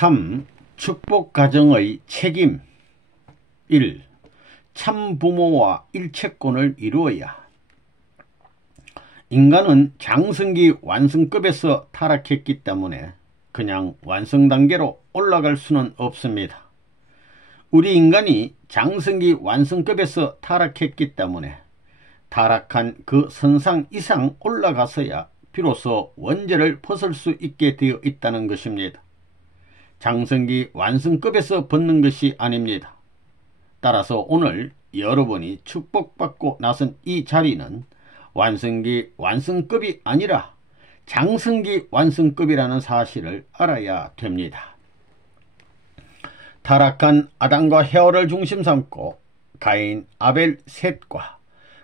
3. 축복 가정의 책임. 1. 참부모와 일체권을 이루어야. 인간은 장성기 완성급에서 타락했기 때문에 그냥 완성 단계로 올라갈 수는 없습니다. 우리 인간이 장성기 완성급에서 타락했기 때문에 타락한 그 선상 이상 올라가서야 비로소 원죄를 벗을 수 있게 되어 있다는 것입니다. 장성기 완성급에서 벗는 것이 아닙니다. 따라서 오늘 여러분이 축복받고 나선 이 자리는 완성기 완성급이 아니라 장성기 완성급이라는 사실을 알아야 됩니다. 타락한 아담과 헤와를 중심 삼고 가인, 아벨, 셋과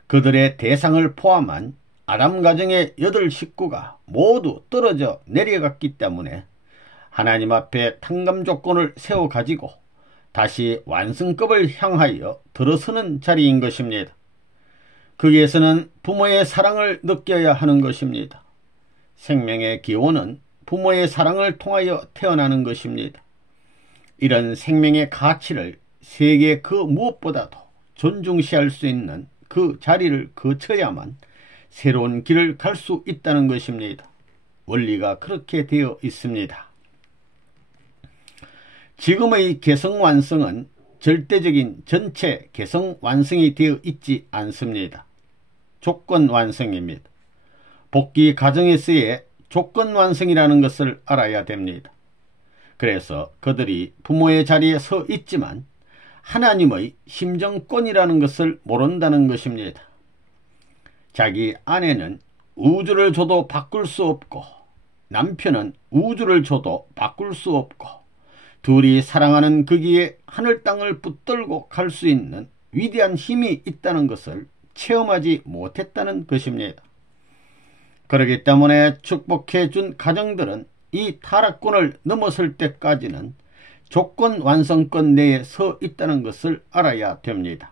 그들의 대상을 포함한 아담 가정의 8 식구가 모두 떨어져 내려갔기 때문에 하나님 앞에 탕감 조건을 세워가지고 다시 완성급을 향하여 들어서는 자리인 것입니다. 거기에서는 부모의 사랑을 느껴야 하는 것입니다. 생명의 기원은 부모의 사랑을 통하여 태어나는 것입니다. 이런 생명의 가치를 세계 그 무엇보다도 존중시할 수 있는 그 자리를 거쳐야만 새로운 길을 갈 수 있다는 것입니다. 원리가 그렇게 되어 있습니다. 지금의 개성완성은 절대적인 전체 개성완성이 되어 있지 않습니다. 조건완성입니다. 복귀 가정에서의 조건완성이라는 것을 알아야 됩니다. 그래서 그들이 부모의 자리에 서 있지만 하나님의 심정권이라는 것을 모른다는 것입니다. 자기 아내는 우주를 줘도 바꿀 수 없고 남편은 우주를 줘도 바꿀 수 없고 둘이 사랑하는 거기에 하늘 땅을 붙들고 갈 수 있는 위대한 힘이 있다는 것을 체험하지 못했다는 것입니다. 그렇기 때문에 축복해 준 가정들은 이 타락권을 넘어설 때까지는 조건 완성권 내에 서 있다는 것을 알아야 됩니다.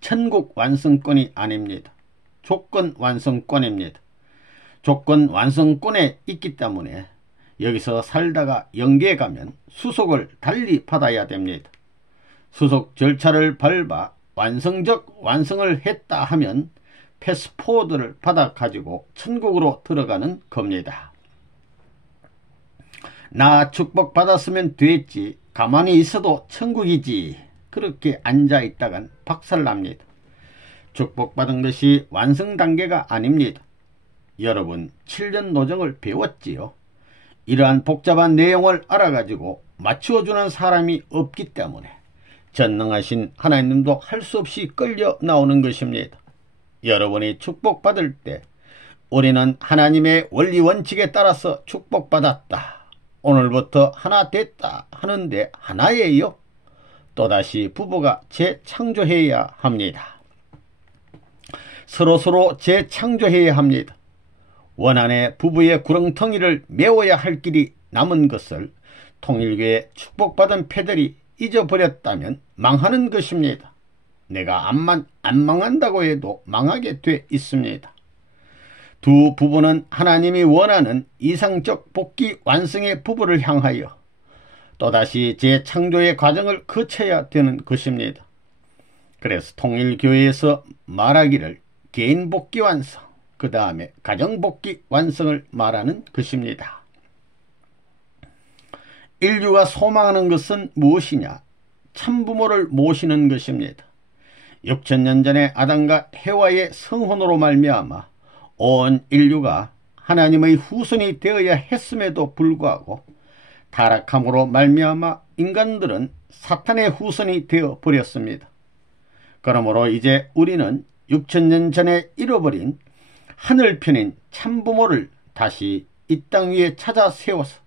천국 완성권이 아닙니다. 조건 완성권입니다. 조건 완성권에 있기 때문에 여기서 살다가 영계에 가면 수속을 달리 받아야 됩니다. 수속 절차를 밟아 완성적 완성을 했다 하면 패스포드를 받아 가지고 천국으로 들어가는 겁니다. 나 축복받았으면 됐지, 가만히 있어도 천국이지, 그렇게 앉아있다간 박살납니다. 축복받은 것이 완성 단계가 아닙니다. 여러분 7년 노정을 배웠지요. 이러한 복잡한 내용을 알아가지고 맞추어주는 사람이 없기 때문에 전능하신 하나님도 할 수 없이 끌려 나오는 것입니다. 여러분이 축복받을 때 우리는 하나님의 원리 원칙에 따라서 축복받았다, 오늘부터 하나 됐다 하는데 하나예요. 또다시 부부가 재창조해야 합니다. 서로서로 재창조해야 합니다. 원한의 부부의 구렁텅이를 메워야 할 길이 남은 것을 통일교의 축복받은 패들이 잊어버렸다면 망하는 것입니다. 내가 안 망한다고 해도 망하게 돼 있습니다. 두 부부는 하나님이 원하는 이상적 복귀 완성의 부부를 향하여 또다시 재창조의 과정을 거쳐야 되는 것입니다. 그래서 통일교회에서 말하기를 개인 복귀 완성, 그 다음에 가정 복귀 완성을 말하는 것입니다. 인류가 소망하는 것은 무엇이냐? 참부모를 모시는 것입니다. 6000년 전에 아담과 헤와의 성혼으로 말미암아 온 인류가 하나님의 후손이 되어야 했음에도 불구하고 타락함으로 말미암아 인간들은 사탄의 후손이 되어 버렸습니다. 그러므로 이제 우리는 6000년 전에 잃어버린 하늘편인 참부모를 다시 이 땅 위에 찾아 세워서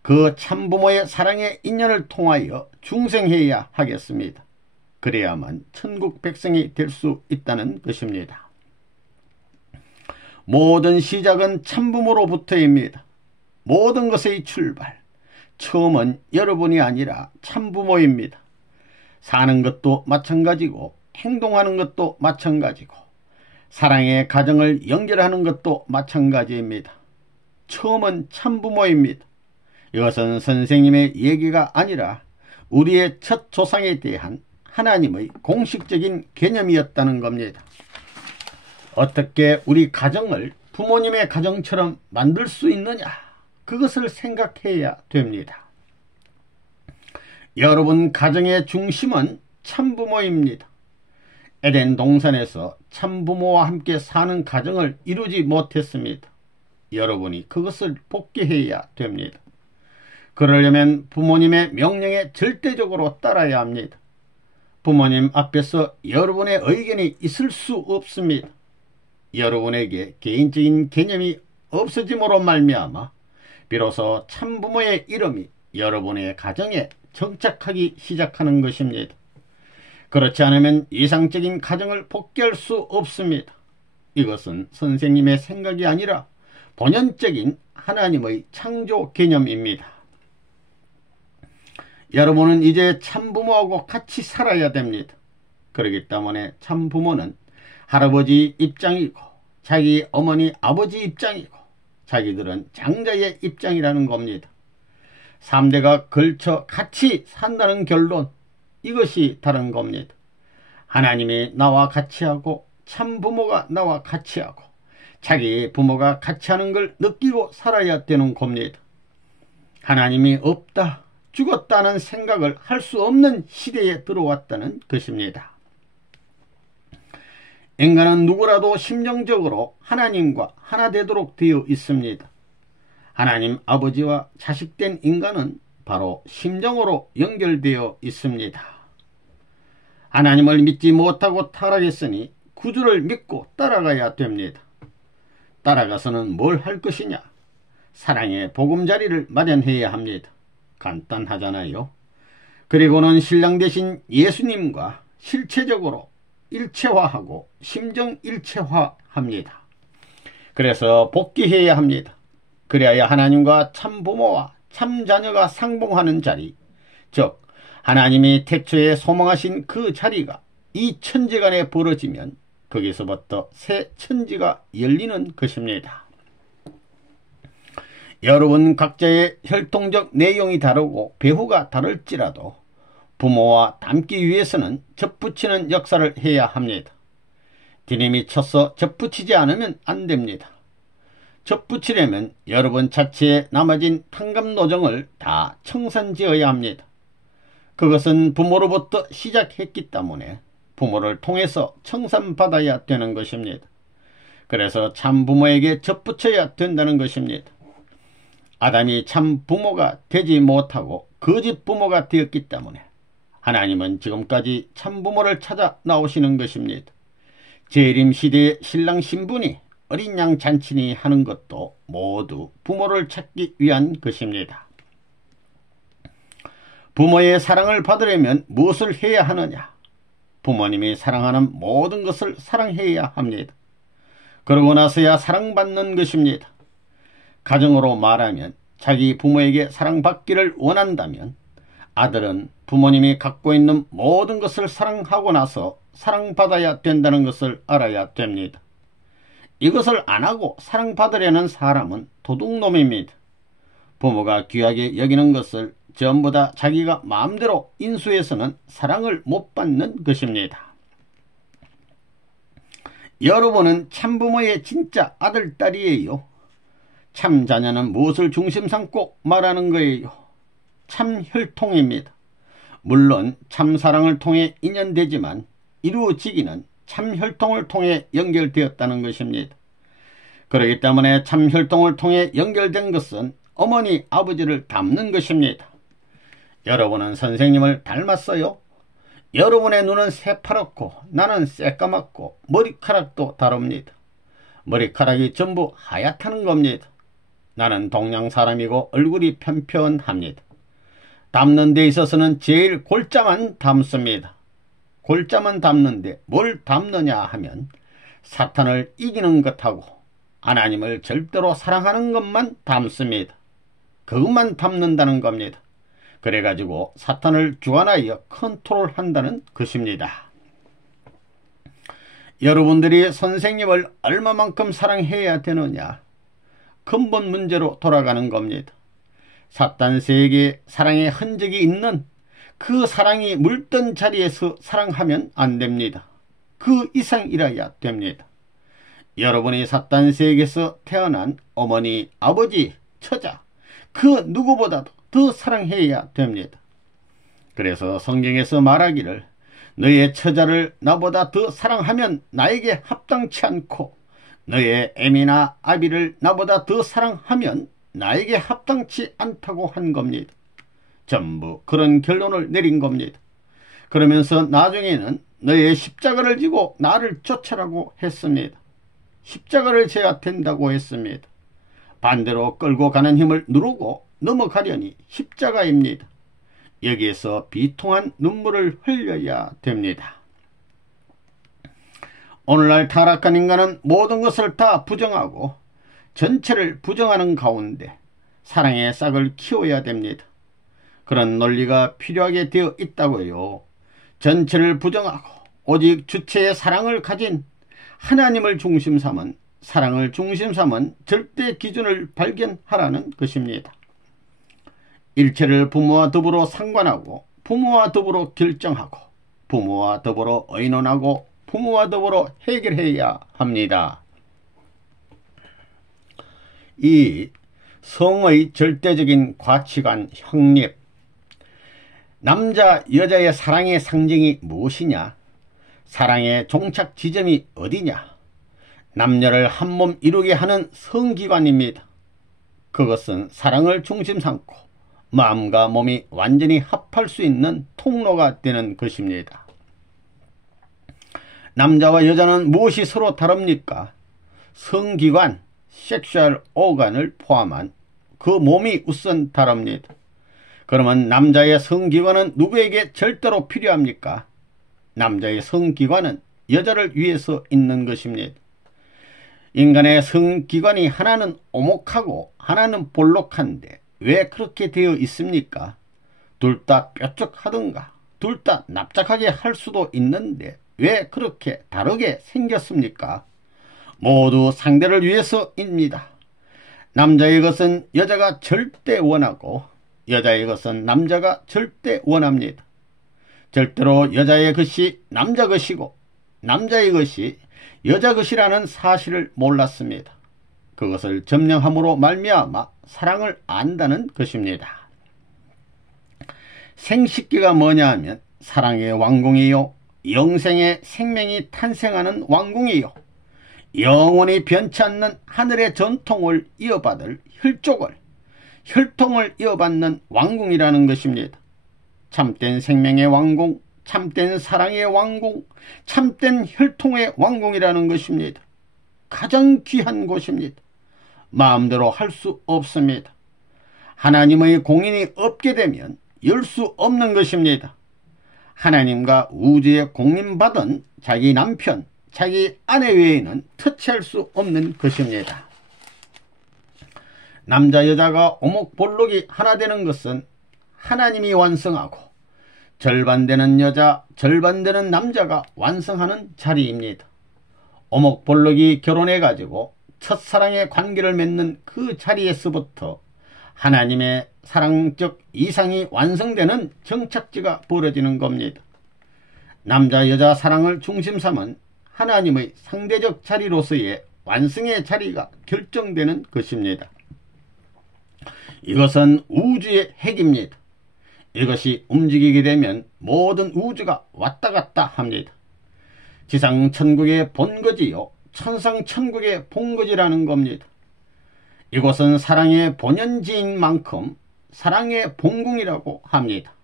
그 참부모의 사랑의 인연을 통하여 중생해야 하겠습니다. 그래야만 천국 백성이 될 수 있다는 것입니다. 모든 시작은 참부모로부터입니다. 모든 것의 출발, 처음은 여러분이 아니라 참부모입니다. 사는 것도 마찬가지고 행동하는 것도 마찬가지고 사랑의 가정을 연결하는 것도 마찬가지입니다. 처음은 참부모입니다. 이것은 선생님의 얘기가 아니라 우리의 첫 조상에 대한 하나님의 공식적인 개념이었다는 겁니다. 어떻게 우리 가정을 부모님의 가정처럼 만들 수 있느냐, 그것을 생각해야 됩니다. 여러분 가정의 중심은 참부모입니다. 에덴 동산에서 참부모와 함께 사는 가정을 이루지 못했습니다. 여러분이 그것을 복귀해야 됩니다. 그러려면 부모님의 명령에 절대적으로 따라야 합니다. 부모님 앞에서 여러분의 의견이 있을 수 없습니다. 여러분에게 개인적인 개념이 없어짐으로 말미암아 비로소 참부모의 이름이 여러분의 가정에 정착하기 시작하는 것입니다. 그렇지 않으면 이상적인 가정을 복귀할 수 없습니다. 이것은 선생님의 생각이 아니라 본연적인 하나님의 창조 개념입니다. 여러분은 이제 참부모하고 같이 살아야 됩니다. 그렇기 때문에 참부모는 할아버지 입장이고 자기 어머니 아버지 입장이고 자기들은 장자의 입장이라는 겁니다. 3대가 걸쳐 같이 산다는 결론, 이것이 다른 겁니다. 하나님이 나와 같이 하고 참부모가 나와 같이 하고 자기 부모가 같이 하는 걸 느끼고 살아야 되는 겁니다. 하나님이 없다, 죽었다는 생각을 할 수 없는 시대에 들어왔다는 것입니다. 인간은 누구라도 심정적으로 하나님과 하나 되도록 되어 있습니다. 하나님 아버지와 자식된 인간은 바로 심정으로 연결되어 있습니다. 하나님을 믿지 못하고 타락했으니 구주를 믿고 따라가야 됩니다. 따라가서는 뭘 할 것이냐? 사랑의 보금자리를 마련해야 합니다. 간단하잖아요. 그리고는 신랑 되신 예수님과 실체적으로 일체화하고 심정 일체화합니다. 그래서 복귀해야 합니다. 그래야 하나님과 참부모와 참자녀가 상봉하는 자리, 즉 하나님이 태초에 소망하신 그 자리가 이 천지간에 벌어지면 거기서부터 새 천지가 열리는 것입니다. 여러분 각자의 혈통적 내용이 다르고 배후가 다를지라도 부모와 닮기 위해서는 접붙이는 역사를 해야 합니다. 디님이 쳐서 접붙이지 않으면 안 됩니다. 접붙이려면 여러분 자체에 남아진 탕감노정을 다 청산지어야 합니다. 그것은 부모로부터 시작했기 때문에 부모를 통해서 청산받아야 되는 것입니다. 그래서 참부모에게 접붙여야 된다는 것입니다. 아담이 참부모가 되지 못하고 거짓 부모가 되었기 때문에 하나님은 지금까지 참부모를 찾아 나오시는 것입니다. 재림시대의 신랑 신부니 어린 양 잔치니 하는 것도 모두 부모를 찾기 위한 것입니다. 부모의 사랑을 받으려면 무엇을 해야 하느냐? 부모님이 사랑하는 모든 것을 사랑해야 합니다. 그러고 나서야 사랑받는 것입니다. 가정으로 말하면 자기 부모에게 사랑받기를 원한다면 아들은 부모님이 갖고 있는 모든 것을 사랑하고 나서 사랑받아야 된다는 것을 알아야 됩니다. 이것을 안 하고 사랑받으려는 사람은 도둑놈입니다. 부모가 귀하게 여기는 것을 전부 다 자기가 마음대로 인수해서는 사랑을 못 받는 것입니다. 여러분은 참부모의 진짜 아들, 딸이에요. 참자녀는 무엇을 중심 삼고 말하는 거예요? 참혈통입니다. 물론 참사랑을 통해 인연되지만 이루어지기는 참혈통을 통해 연결되었다는 것입니다. 그렇기 때문에 참혈통을 통해 연결된 것은 어머니, 아버지를 닮는 것입니다. 여러분은 선생님을 닮았어요? 여러분의 눈은 새파랗고 나는 새까맣고 머리카락도 다릅니다. 머리카락이 전부 하얗다는 겁니다. 나는 동양 사람이고 얼굴이 편편합니다. 닮는 데 있어서는 제일 골자만 닮습니다. 골자만 닮는데 뭘 닮느냐 하면 사탄을 이기는 것하고 하나님을 절대로 사랑하는 것만 닮습니다. 그것만 닮는다는 겁니다. 그래가지고 사탄을 주관하여 컨트롤한다는 것입니다. 여러분들이 선생님을 얼마만큼 사랑해야 되느냐? 근본 문제로 돌아가는 겁니다. 사탄세에게 사랑의 흔적이 있는 그 사랑이 물든 자리에서 사랑하면 안 됩니다. 그 이상이라야 됩니다. 여러분이 사탄세에게서 태어난 어머니, 아버지, 처자, 그 누구보다도 더 사랑해야 됩니다. 그래서 성경에서 말하기를 너의 처자를 나보다 더 사랑하면 나에게 합당치 않고 너의 애미나 아비를 나보다 더 사랑하면 나에게 합당치 않다고 한 겁니다. 전부 그런 결론을 내린 겁니다. 그러면서 나중에는 너의 십자가를 지고 나를 쫓아라고 했습니다. 십자가를 져야 된다고 했습니다. 반대로 끌고 가는 힘을 누르고 넘어가려니 십자가입니다. 여기에서 비통한 눈물을 흘려야 됩니다. 오늘날 타락한 인간은 모든 것을 다 부정하고 전체를 부정하는 가운데 사랑의 싹을 키워야 됩니다. 그런 논리가 필요하게 되어 있다고요. 전체를 부정하고 오직 주체의 사랑을 가진 하나님을 중심 삼은, 사랑을 중심 삼은 절대 기준을 발견하라는 것입니다. 일체를 부모와 더불어 상관하고 부모와 더불어 결정하고 부모와 더불어 의논하고 부모와 더불어 해결해야 합니다. 이 성의 절대적인 가치관 확립. 남자 여자의 사랑의 상징이 무엇이냐? 사랑의 종착 지점이 어디냐? 남녀를 한 몸 이루게 하는 성기관입니다. 그것은 사랑을 중심 삼고 마음과 몸이 완전히 합할 수 있는 통로가 되는 것입니다. 남자와 여자는 무엇이 서로 다릅니까? 성기관, 섹슈얼 오간을 포함한 그 몸이 우선 다릅니다. 그러면 남자의 성기관은 누구에게 절대로 필요합니까? 남자의 성기관은 여자를 위해서 있는 것입니다. 인간의 성기관이 하나는 오목하고 하나는 볼록한데 왜 그렇게 되어 있습니까? 둘 다 뾰족하든가 둘 다 납작하게 할 수도 있는데 왜 그렇게 다르게 생겼습니까? 모두 상대를 위해서입니다. 남자의 것은 여자가 절대 원하고 여자의 것은 남자가 절대 원합니다. 절대로 여자의 것이 남자 것이고 남자의 것이 여자 것이라는 사실을 몰랐습니다. 그것을 점령함으로 말미암아 사랑을 안다는 것입니다. 생식기가 뭐냐 하면 사랑의 왕궁이요, 영생의 생명이 탄생하는 왕궁이요, 영원히 변치 않는 하늘의 전통을 이어받을 혈통을 이어받는 왕궁이라는 것입니다. 참된 생명의 왕궁, 참된 사랑의 왕궁, 참된 혈통의 왕궁이라는 것입니다. 가장 귀한 곳입니다. 마음대로 할 수 없습니다. 하나님의 공인이 없게 되면 열 수 없는 것입니다. 하나님과 우주에 공인받은 자기 남편, 자기 아내 외에는 터치할 수 없는 것입니다. 남자 여자가 오목볼록이 하나 되는 것은 하나님이 완성하고 절반 되는 여자, 절반 되는 남자가 완성하는 자리입니다. 오목볼록이 결혼해가지고 첫사랑의 관계를 맺는 그 자리에서부터 하나님의 사랑적 이상이 완성되는 정착지가 벌어지는 겁니다. 남자 여자 사랑을 중심 삼은 하나님의 상대적 자리로서의 완성의 자리가 결정되는 것입니다. 이것은 우주의 핵입니다. 이것이 움직이게 되면 모든 우주가 왔다 갔다 합니다. 지상 천국의 본거지요, 천상 천국의 본거지라는 겁니다. 이곳은 사랑의 본연지인 만큼 사랑의 본궁이라고 합니다.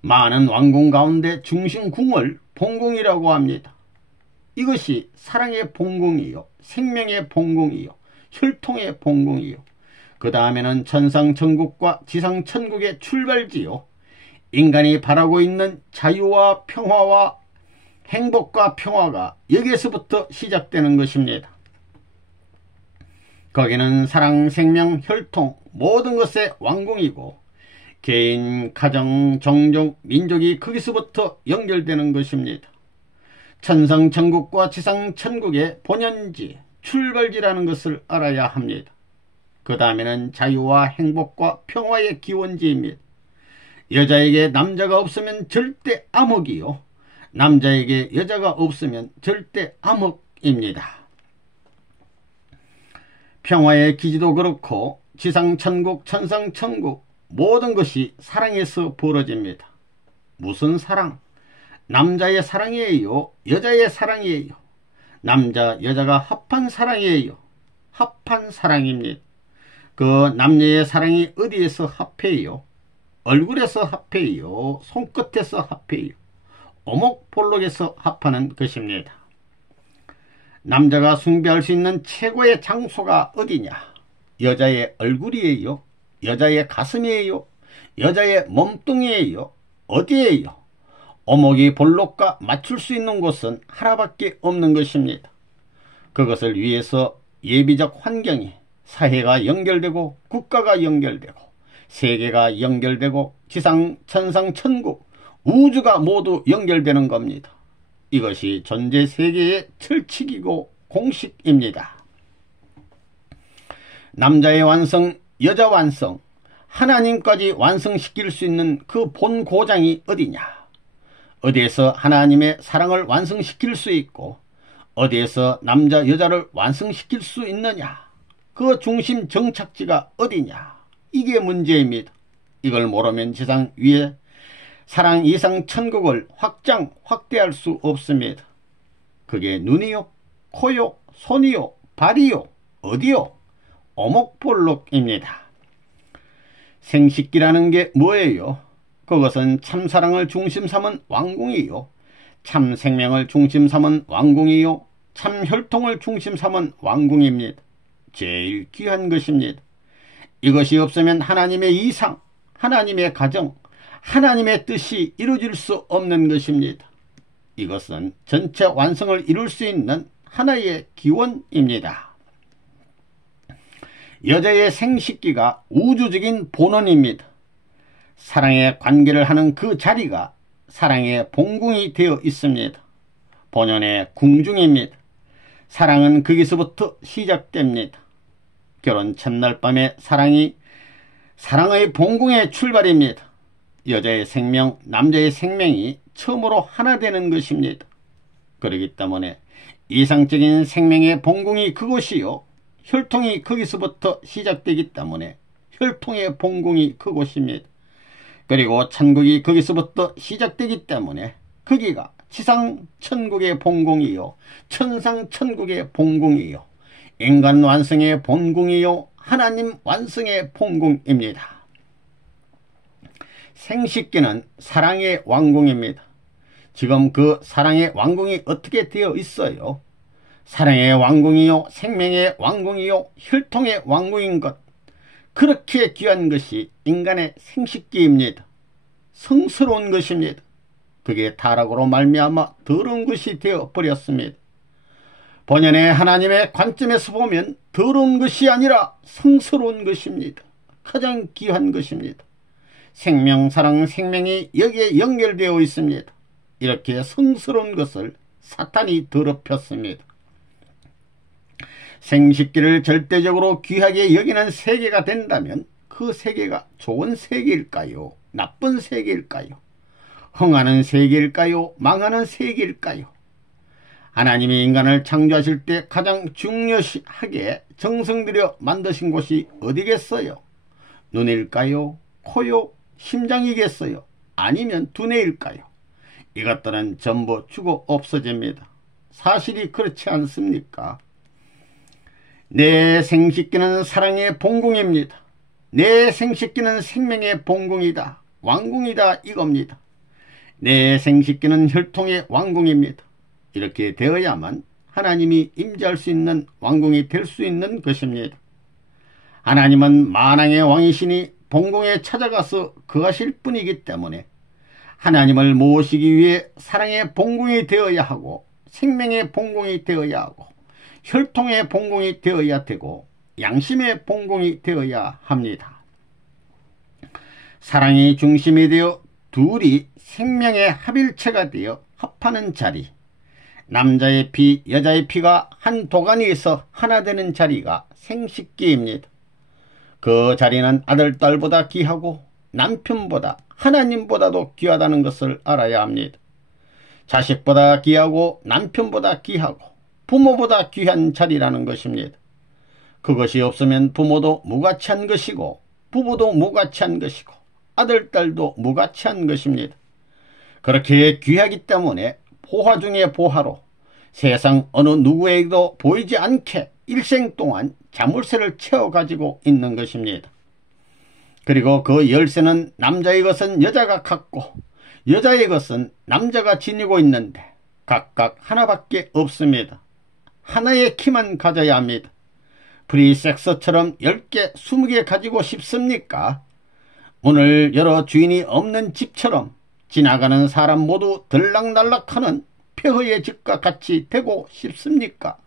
많은 왕궁 가운데 중심궁을 본궁이라고 합니다. 이것이 사랑의 본궁이요, 생명의 본궁이요, 혈통의 본궁이요, 그 다음에는 천상천국과 지상천국의 출발지요, 인간이 바라고 있는 자유와 평화와 행복과 평화가 여기에서부터 시작되는 것입니다. 거기는 사랑, 생명, 혈통 모든 것의 왕궁이고 개인, 가정, 종족, 민족이 거기서부터 연결되는 것입니다. 천상천국과 지상천국의 본연지, 출발지라는 것을 알아야 합니다. 그 다음에는 자유와 행복과 평화의 기원지입니다. 여자에게 남자가 없으면 절대 암흑이요, 남자에게 여자가 없으면 절대 암흑입니다. 평화의 기지도 그렇고 지상천국, 천상천국 모든 것이 사랑에서 벌어집니다. 무슨 사랑? 남자의 사랑이에요, 여자의 사랑이에요, 남자 여자가 합한 사랑이에요. 합한 사랑입니다. 그 남녀의 사랑이 어디에서 합해요? 얼굴에서 합해요, 손끝에서 합해요, 오목볼록에서 합하는 것입니다. 남자가 숭배할 수 있는 최고의 장소가 어디냐? 여자의 얼굴이에요, 여자의 가슴이에요, 여자의 몸뚱이에요, 어디에요? 오목이 볼록과 맞출 수 있는 곳은 하나밖에 없는 것입니다. 그것을 위해서 예비적 환경이, 사회가 연결되고 국가가 연결되고 세계가 연결되고 지상, 천상, 천국, 우주가 모두 연결되는 겁니다. 이것이 존재 세계의 철칙이고 공식입니다. 남자의 완성, 여자 완성, 하나님까지 완성시킬 수 있는 그 본고장이 어디냐? 어디에서 하나님의 사랑을 완성시킬 수 있고 어디에서 남자 여자를 완성시킬 수 있느냐? 그 중심 정착지가 어디냐? 이게 문제입니다. 이걸 모르면 지상 위에 사랑 이상 천국을 확대할 수 없습니다. 그게 눈이요, 코요, 손이요, 발이요, 어디요? 오목볼록입니다. 생식기라는 게 뭐예요? 그것은 참사랑을 중심 삼은 왕궁이요, 참생명을 중심 삼은 왕궁이요, 참혈통을 중심 삼은 왕궁입니다. 제일 귀한 것입니다. 이것이 없으면 하나님의 이상, 하나님의 가정, 하나님의 뜻이 이루어질 수 없는 것입니다. 이것은 전체 완성을 이룰 수 있는 하나의 기원입니다. 여자의 생식기가 우주적인 본원입니다. 사랑의 관계를 하는 그 자리가 사랑의 본궁이 되어 있습니다. 본연의 궁중입니다. 사랑은 거기서부터 시작됩니다. 결혼 첫날 밤의 사랑의 본궁의 출발입니다. 여자의 생명, 남자의 생명이 처음으로 하나 되는 것입니다. 그렇기 때문에 이상적인 생명의 본궁이 그곳이요, 혈통이 거기서부터 시작되기 때문에 혈통의 본궁이 그곳입니다. 그리고 천국이 거기서부터 시작되기 때문에 거기가 지상 천국의 본궁이요, 천상 천국의 본궁이요, 인간 완성의 본궁이요, 하나님 완성의 본궁입니다. 생식기는 사랑의 왕궁입니다. 지금 그 사랑의 왕궁이 어떻게 되어 있어요? 사랑의 왕궁이요, 생명의 왕궁이요, 혈통의 왕궁인 것, 그렇게 귀한 것이 인간의 생식기입니다. 성스러운 것입니다. 그게 타락으로 말미암아 더러운 것이 되어버렸습니다. 본연의 하나님의 관점에서 보면 더러운 것이 아니라 성스러운 것입니다. 가장 귀한 것입니다. 생명, 사랑, 생명이 여기에 연결되어 있습니다. 이렇게 성스러운 것을 사탄이 더럽혔습니다. 생식기를 절대적으로 귀하게 여기는 세계가 된다면 그 세계가 좋은 세계일까요? 나쁜 세계일까요? 흥하는 세계일까요? 망하는 세계일까요? 하나님이 인간을 창조하실 때 가장 중요하게 정성들여 만드신 곳이 어디겠어요? 눈일까요? 코요? 심장이겠어요? 아니면 두뇌일까요? 이것들은 전부 죽어 없어집니다. 사실이 그렇지 않습니까? 내 생식기는 사랑의 본궁입니다. 내 생식기는 생명의 본궁이다, 왕궁이다, 이겁니다. 내 생식기는 혈통의 왕궁입니다. 이렇게 되어야만 하나님이 임재할 수 있는 왕궁이 될 수 있는 것입니다. 하나님은 만왕의 왕이시니 본궁에 찾아가서 거하실 뿐이기 때문에 하나님을 모시기 위해 사랑의 본궁이 되어야 하고, 생명의 본궁이 되어야 하고, 혈통의 본궁이 되어야 되고, 양심의 본궁이 되어야 합니다. 사랑이 중심이 되어 둘이 생명의 합일체가 되어 합하는 자리, 남자의 피, 여자의 피가 한 도가니에서 하나 되는 자리가 생식기입니다. 그 자리는 아들, 딸보다 귀하고 남편보다, 하나님보다도 귀하다는 것을 알아야 합니다. 자식보다 귀하고 남편보다 귀하고 부모보다 귀한 자리라는 것입니다. 그것이 없으면 부모도 무가치한 것이고 부부도 무가치한 것이고 아들, 딸도 무가치한 것입니다. 그렇게 귀하기 때문에 보화 중에 보화로 세상 어느 누구에게도 보이지 않게 일생 동안 자물쇠를 채워가지고 있는 것입니다. 그리고 그 열쇠는 남자의 것은 여자가 갖고 여자의 것은 남자가 지니고 있는데 각각 하나밖에 없습니다. 하나의 키만 가져야 합니다. 프리섹스처럼 10개, 20개 가지고 싶습니까? 문을 열어 주인이 없는 집처럼 지나가는 사람 모두 들락날락하는 폐허의 집과 같이 되고 싶습니까?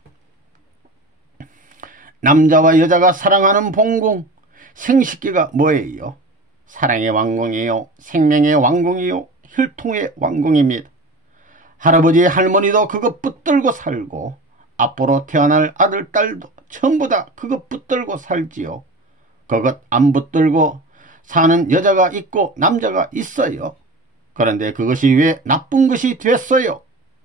남자와 여자가 사랑하는 봉공, 생식기가 뭐예요? 사랑의 왕궁이요, 생명의 왕궁이요, 혈통의 왕궁입니다. 할아버지 할머니도 그것 붙들고 살고 앞으로 태어날 아들 딸도 전부 다 그것 붙들고 살지요. 그것 안 붙들고 사는 여자가 있고 남자가 있어요. 그런데 그것이 왜 나쁜 것이 됐어요?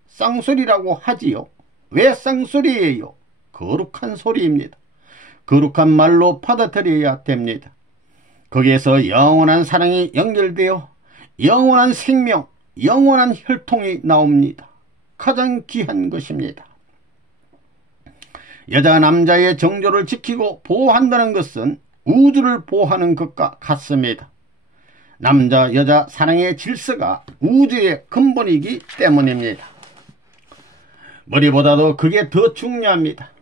쌍소리라고 하지요. 왜 쌍소리예요? 거룩한 소리입니다. 거룩한 말로 받아들여야 됩니다. 거기에서 영원한 사랑이 연결되어 영원한 생명, 영원한 혈통이 나옵니다. 가장 귀한 것입니다. 여자 남자의 정조를 지키고 보호한다는 것은 우주를 보호하는 것과 같습니다. 남자 여자 사랑의 질서가 우주의 근본이기 때문입니다. 머리보다도 그게 더 중요합니다.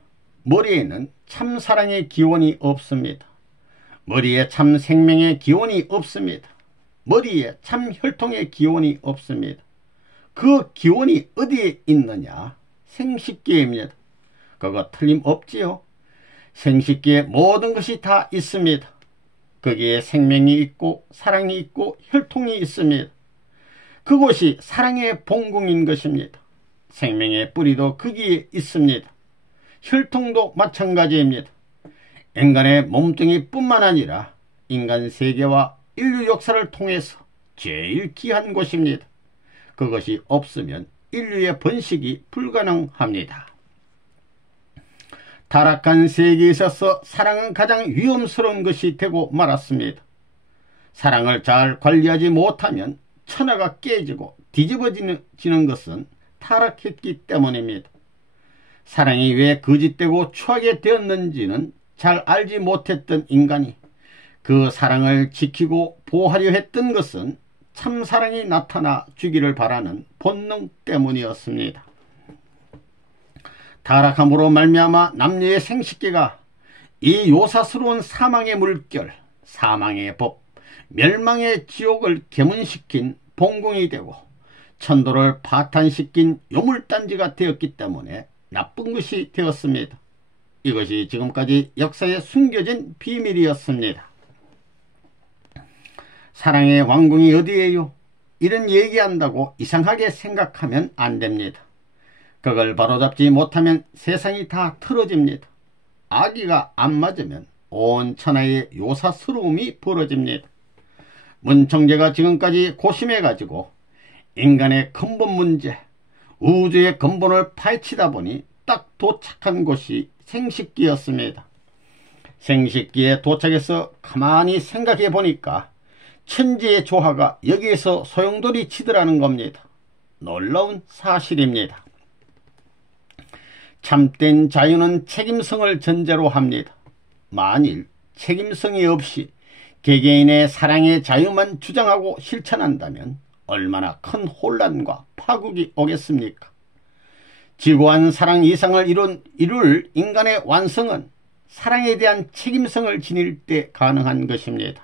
머리에는 참 사랑의 기원이 없습니다. 머리에 참 생명의 기원이 없습니다. 머리에 참 혈통의 기원이 없습니다. 그 기원이 어디에 있느냐? 생식기입니다. 그거 틀림없지요. 생식기에 모든 것이 다 있습니다. 거기에 생명이 있고 사랑이 있고 혈통이 있습니다. 그곳이 사랑의 본궁인 것입니다. 생명의 뿌리도 거기에 있습니다. 혈통도 마찬가지입니다. 인간의 몸뚱이뿐만 아니라 인간 세계와 인류 역사를 통해서 제일 귀한 곳입니다. 그것이 없으면 인류의 번식이 불가능합니다. 타락한 세계에 있어서 사랑은 가장 위험스러운 것이 되고 말았습니다. 사랑을 잘 관리하지 못하면 천하가 깨지고 뒤집어지는 것은 타락했기 때문입니다. 사랑이 왜 거짓되고 추하게 되었는지는 잘 알지 못했던 인간이 그 사랑을 지키고 보호하려 했던 것은 참 사랑이 나타나 주기를 바라는 본능 때문이었습니다. 타락함으로 말미암아 남녀의 생식기가 이 요사스러운 사망의 물결, 사망의 법, 멸망의 지옥을 계문시킨 본궁이 되고 천도를 파탄시킨 요물단지가 되었기 때문에 나쁜 것이 되었습니다. 이것이 지금까지 역사에 숨겨진 비밀이었습니다. 사랑의 왕궁이 어디예요? 이런 얘기한다고 이상하게 생각하면 안 됩니다. 그걸 바로잡지 못하면 세상이 다 틀어집니다. 아기가 안 맞으면 온 천하의 요사스러움이 벌어집니다. 문청재가 지금까지 고심해가지고 인간의 근본 문제, 우주의 근본을 파헤치다 보니 딱 도착한 곳이 생식기였습니다. 생식기에 도착해서 가만히 생각해 보니까 천지의 조화가 여기에서 소용돌이 치더라는 겁니다. 놀라운 사실입니다. 참된 자유는 책임성을 전제로 합니다. 만일 책임성이 없이 개개인의 사랑의 자유만 주장하고 실천한다면 얼마나 큰 혼란과 파국이 오겠습니까? 지고한 사랑 이상을 이룰 인간의 완성은 사랑에 대한 책임성을 지닐 때 가능한 것입니다.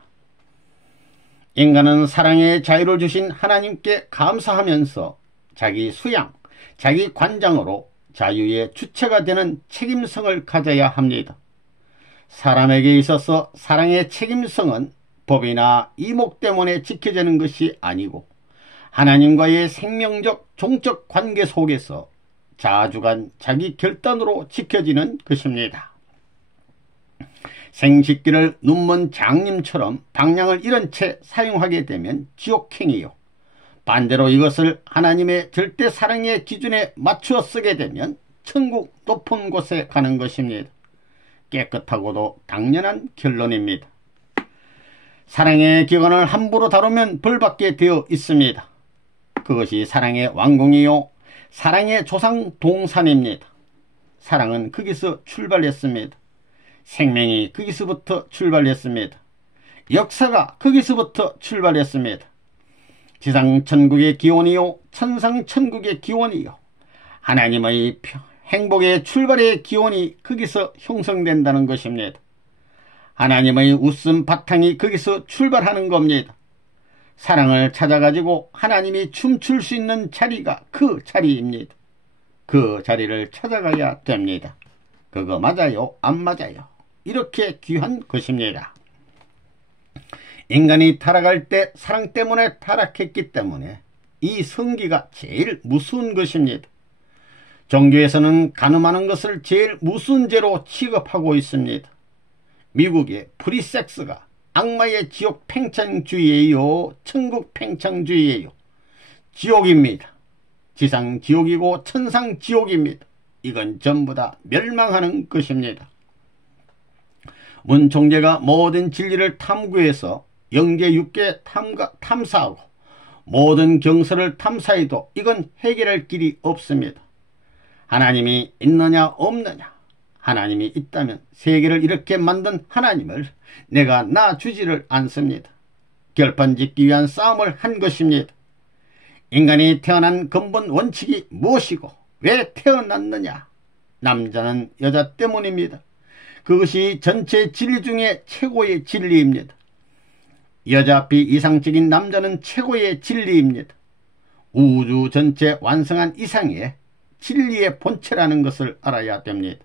인간은 사랑의 자유를 주신 하나님께 감사하면서 자기 수양, 자기 관장으로 자유의 주체가 되는 책임성을 가져야 합니다. 사람에게 있어서 사랑의 책임성은 법이나 이목 때문에 지켜지는 것이 아니고 하나님과의 생명적, 종적 관계 속에서 자주간 자기 결단으로 지켜지는 것입니다. 생식기를 눈먼 장님처럼 방향을 잃은 채 사용하게 되면 지옥행이요. 반대로 이것을 하나님의 절대 사랑의 기준에 맞추어 쓰게 되면 천국 높은 곳에 가는 것입니다. 깨끗하고도 당연한 결론입니다. 사랑의 기관을 함부로 다루면 벌받게 되어 있습니다. 그것이 사랑의 왕궁이요, 사랑의 조상 동산입니다. 사랑은 거기서 출발했습니다. 생명이 거기서부터 출발했습니다. 역사가 거기서부터 출발했습니다. 지상천국의 기원이요, 천상천국의 기원이요, 하나님의 행복의 출발의 기원이 거기서 형성된다는 것입니다. 하나님의 웃음 바탕이 거기서 출발하는 겁니다. 사랑을 찾아가지고 하나님이 춤출 수 있는 자리가 그 자리입니다. 그 자리를 찾아가야 됩니다. 그거 맞아요? 안 맞아요? 이렇게 귀한 것입니다. 인간이 타락할 때 사랑 때문에 타락했기 때문에 이 성기가 제일 무서운 것입니다. 종교에서는 간음하는 것을 제일 무서운 죄로 취급하고 있습니다. 미국의 프리섹스가 악마의 지옥 팽창주의예요, 천국 팽창주의예요. 지옥입니다. 지상 지옥이고 천상 지옥입니다. 이건 전부 다 멸망하는 것입니다. 문총재가 모든 진리를 탐구해서 영계 육계 탐사하고 모든 경서를 탐사해도 이건 해결할 길이 없습니다. 하나님이 있느냐 없느냐, 하나님이 있다면 세계를 이렇게 만든 하나님을 내가 놔주지를 않습니다. 결판짓기 위한 싸움을 한 것입니다. 인간이 태어난 근본 원칙이 무엇이고 왜 태어났느냐? 남자는 여자 때문입니다. 그것이 전체 진리 중에 최고의 진리입니다. 여자 비이상적인 남자는 최고의 진리입니다. 우주 전체 완성한 이상의 진리의 본체라는 것을 알아야 됩니다.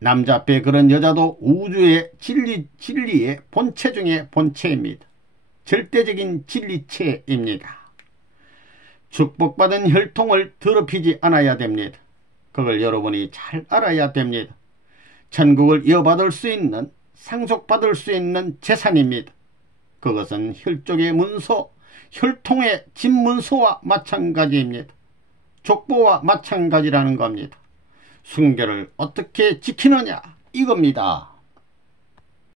남자 앞에 그런 여자도 우주의 진리의 본체 중에 본체입니다. 절대적인 진리체입니다. 축복받은 혈통을 더럽히지 않아야 됩니다. 그걸 여러분이 잘 알아야 됩니다. 천국을 이어받을 수 있는, 상속받을 수 있는 재산입니다. 그것은 혈족의 문서, 혈통의 집문서와 마찬가지입니다. 족보와 마찬가지라는 겁니다. 순결을 어떻게 지키느냐 이겁니다.